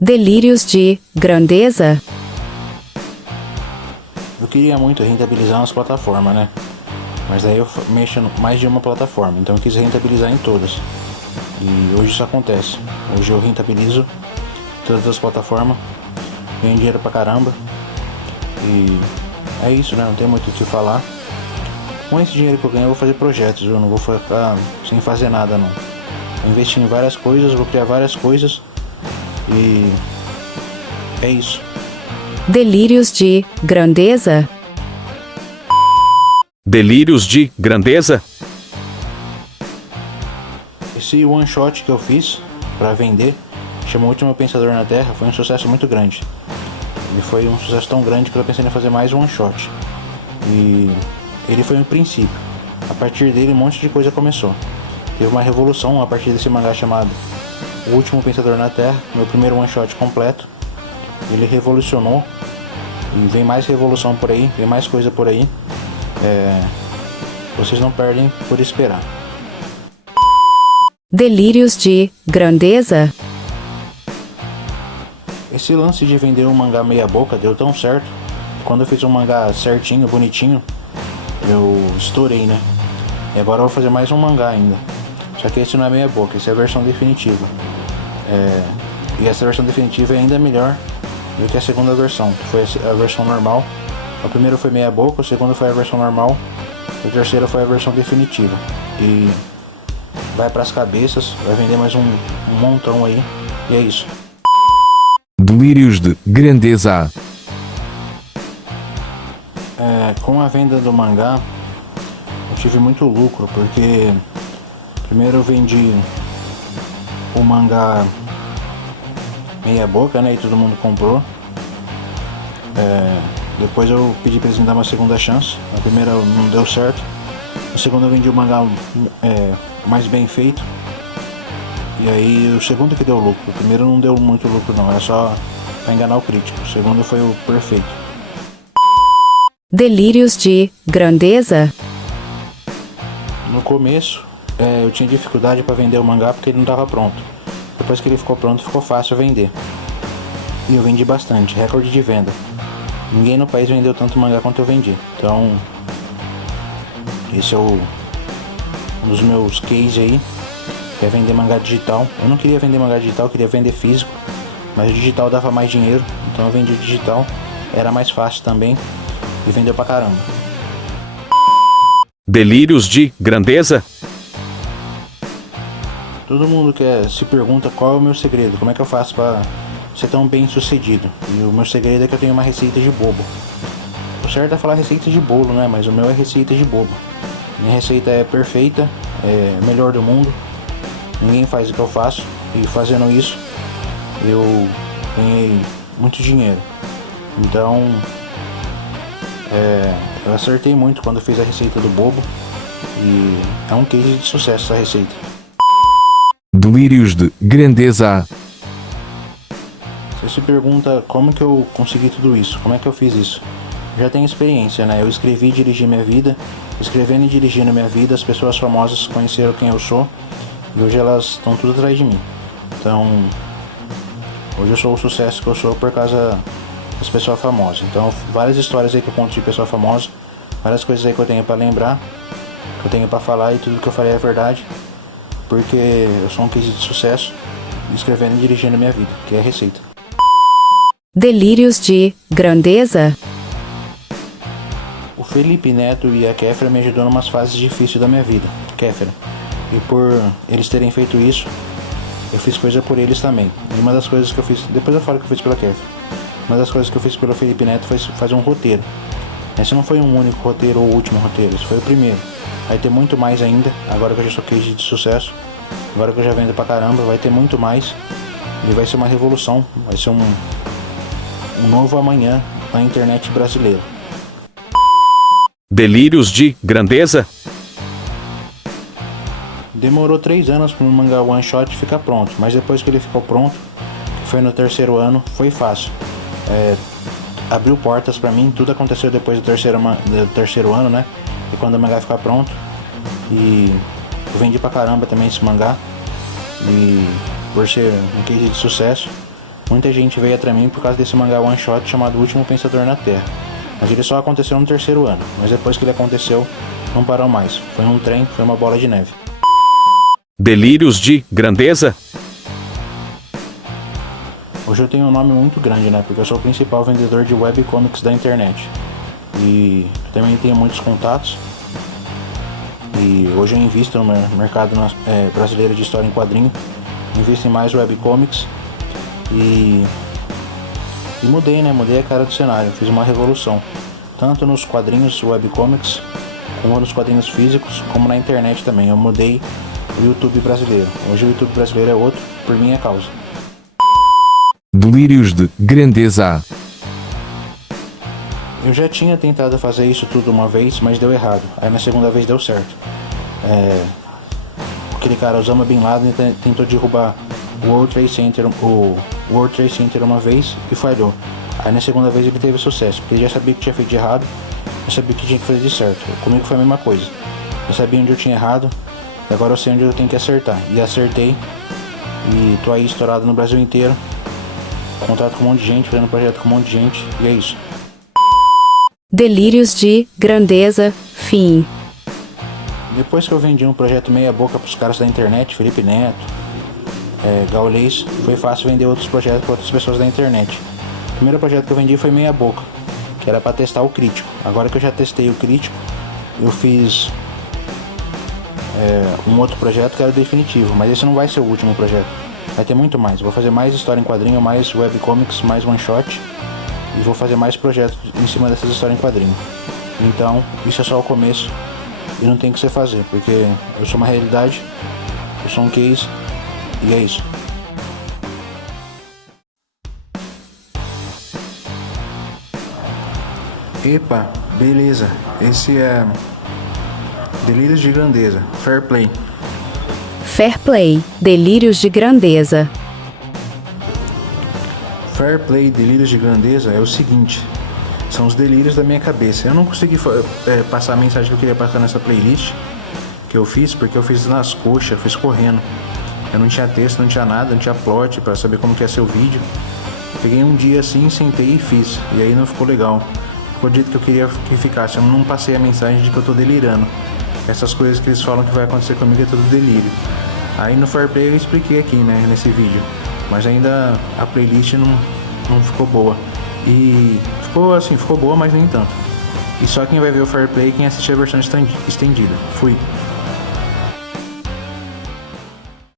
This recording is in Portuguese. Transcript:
Delírios de grandeza. Eu queria muito rentabilizar umas plataformas, né? Mas aí eu mexo mais de uma plataforma, então eu quis rentabilizar em todas. E hoje isso acontece. Hoje eu rentabilizo todas as plataformas, ganho dinheiro pra caramba. E é isso, né? Não tem muito o que falar. Com esse dinheiro que eu ganho eu vou fazer projetos, eu não vou ficar sem fazer nada não. Vou investir em várias coisas, vou criar várias coisas. E é isso. Delírios de grandeza. Delírios de grandeza? Esse one shot que eu fiz pra vender, chamou O Último Pensador na Terra, foi um sucesso muito grande. E foi um sucesso tão grande que eu pensei em fazer mais one shot. E ele foi um princípio. A partir dele um monte de coisa começou. Teve uma revolução a partir desse mangá chamado O Último Pensador na Terra, meu primeiro one shot completo. Ele revolucionou. E vem mais revolução por aí, vem mais coisa por aí. Vocês não perdem por esperar. Delírios de grandeza. Esse lance de vender um mangá meia boca deu tão certo. Quando eu fiz um mangá certinho, bonitinho, eu estourei, né? E agora eu vou fazer mais um mangá ainda. Só que esse não é meia boca, esse é a versão definitiva. E essa versão definitiva é ainda melhor do que a segunda versão, que foi a versão normal. A primeira foi meia boca, a segunda foi a versão normal, a terceira foi a versão definitiva. E vai pras cabeças, vai vender mais um montão aí. E é isso. Delírios de grandeza. Com a venda do mangá, eu tive muito lucro, porque primeiro eu vendi o mangá meia boca, né, e todo mundo comprou. Depois eu pedi pra eles me dar uma segunda chance. A primeira não deu certo. A segunda eu vendi o mangá mais bem feito. E aí o segundo que deu lucro. O primeiro não deu muito lucro não, era só pra enganar o crítico. O segundo foi o perfeito. Delírios de grandeza. No começo eu tinha dificuldade para vender o mangá porque ele não estava pronto. Depois que ele ficou pronto, ficou fácil vender. E eu vendi bastante, recorde de venda. Ninguém no país vendeu tanto mangá quanto eu vendi. Então, esse é um dos meus cases aí, que é vender mangá digital. Eu não queria vender mangá digital, eu queria vender físico, mas o digital dava mais dinheiro, então eu vendi digital. Era mais fácil também e vendeu pra caramba. Delírios de grandeza? Todo mundo se pergunta qual é o meu segredo, como é que eu faço pra ser tão bem sucedido. E o meu segredo é que eu tenho uma receita de bobo. O certo é falar receita de bolo, né? Mas o meu é receita de bobo. Minha receita é perfeita, é melhor do mundo. Ninguém faz o que eu faço. E fazendo isso, eu ganhei muito dinheiro. Então, eu acertei muito quando eu fiz a receita do bobo. E é um case de sucesso essa receita. Delírios de grandeza. Você se pergunta como que eu consegui tudo isso, como é que eu fiz isso? Já tenho experiência, né? Eu escrevi e dirigi minha vida. Escrevendo e dirigindo minha vida, as pessoas famosas conheceram quem eu sou. E hoje elas estão tudo atrás de mim. Então, hoje eu sou o sucesso que eu sou por causa das pessoas famosas. Então, várias histórias aí que eu conto de pessoa famosa, várias coisas aí que eu tenho pra lembrar, que eu tenho pra falar, e tudo que eu falei é verdade. Porque eu sou um case de sucesso, escrevendo e dirigindo minha vida, que é a receita. Delírios de grandeza. O Felipe Neto e a Kéfera me ajudou em umas fases difíceis da minha vida. Kéfera. E por eles terem feito isso, eu fiz coisa por eles também. E uma das coisas que eu fiz, depois eu falo que eu fiz pela Kéfera. Uma das coisas que eu fiz pelo Felipe Neto foi fazer um roteiro. Esse não foi um único roteiro ou o último roteiro, esse foi o primeiro. Vai ter muito mais ainda, agora que eu já sou case de sucesso. Agora que eu já vendo pra caramba, vai ter muito mais. E vai ser uma revolução, vai ser um novo amanhã na internet brasileira. Delírios de grandeza? Demorou 3 anos para o mangá one shot ficar pronto, mas depois que ele ficou pronto, que foi no terceiro ano, foi fácil. Abriu portas pra mim, tudo aconteceu depois do terceiro ano, né? E quando o mangá ficar pronto. E eu vendi pra caramba também esse mangá. E por ser um case de sucesso, Muita gente veio atrás de mim por causa desse mangá one shot chamado O Último Pensador na Terra. Mas ele só aconteceu no 3º ano, mas depois que ele aconteceu, não parou mais. Foi um trem, foi uma bola de neve. Delírios de grandeza? Hoje eu tenho um nome muito grande, né? Porque eu sou o principal vendedor de webcomics da internet. E eu também tenho muitos contatos. E hoje eu invisto no mercado brasileiro de história em quadrinho. Invisto em mais webcomics. E mudei, né? Mudei a cara do cenário. Fiz uma revolução. Tanto nos quadrinhos webcomics, como nos quadrinhos físicos, como na internet também. Eu mudei o YouTube brasileiro. Hoje o YouTube brasileiro é outro, por minha causa. Delírios de grandeza. Eu já tinha tentado fazer isso tudo uma vez, mas deu errado. Aí na segunda vez deu certo. Aquele cara, Osama Bin Laden, tentou derrubar o World Trade Center uma vez e falhou. Aí na segunda vez ele teve sucesso, porque ele já sabia que tinha feito de errado, já sabia que tinha que fazer de certo. Comigo foi a mesma coisa. Eu sabia onde eu tinha errado, e agora eu sei onde eu tenho que acertar. E acertei, e tô aí estourado no Brasil inteiro. Contato com um monte de gente, fazendo projeto com um monte de gente, e é isso. Delírios de grandeza, fim. Depois que eu vendi um projeto meia boca pros caras da internet, Felipe Neto, Gaulês, foi fácil vender outros projetos para outras pessoas da internet. O primeiro projeto que eu vendi foi meia boca, que era para testar o crítico. Agora que eu já testei o crítico, eu fiz um outro projeto que era o definitivo, mas esse não vai ser o último projeto. Vai ter muito mais. Vou fazer mais história em quadrinho, mais webcomics, mais one shot. E vou fazer mais projetos em cima dessas histórias em quadrinho. Então, isso é só o começo. E não tem que se fazer, porque eu sou uma realidade, eu sou um case, e é isso. Epa, beleza. Esse é Delírios de Grandeza, Fair Play. Fair play, delírios de grandeza. Fair Play, Delírios de Grandeza é o seguinte, são os delírios da minha cabeça. Eu não consegui passar a mensagem que eu queria passar nessa playlist que eu fiz, porque eu fiz nas coxas, fiz correndo. Eu não tinha texto, não tinha nada, não tinha plot pra saber como que ia ser o vídeo. Peguei um dia assim, sentei e fiz, e aí não ficou legal. Ficou do jeito que eu queria que ficasse, eu não passei a mensagem de que eu tô delirando. Essas coisas que eles falam que vai acontecer comigo é tudo delírio. Aí no Fair Play eu expliquei aqui, né, nesse vídeo. Mas ainda a playlist não ficou boa. E ficou boa, mas nem tanto. E só quem vai ver o Fair Play é quem assistir a versão estendida. Fui.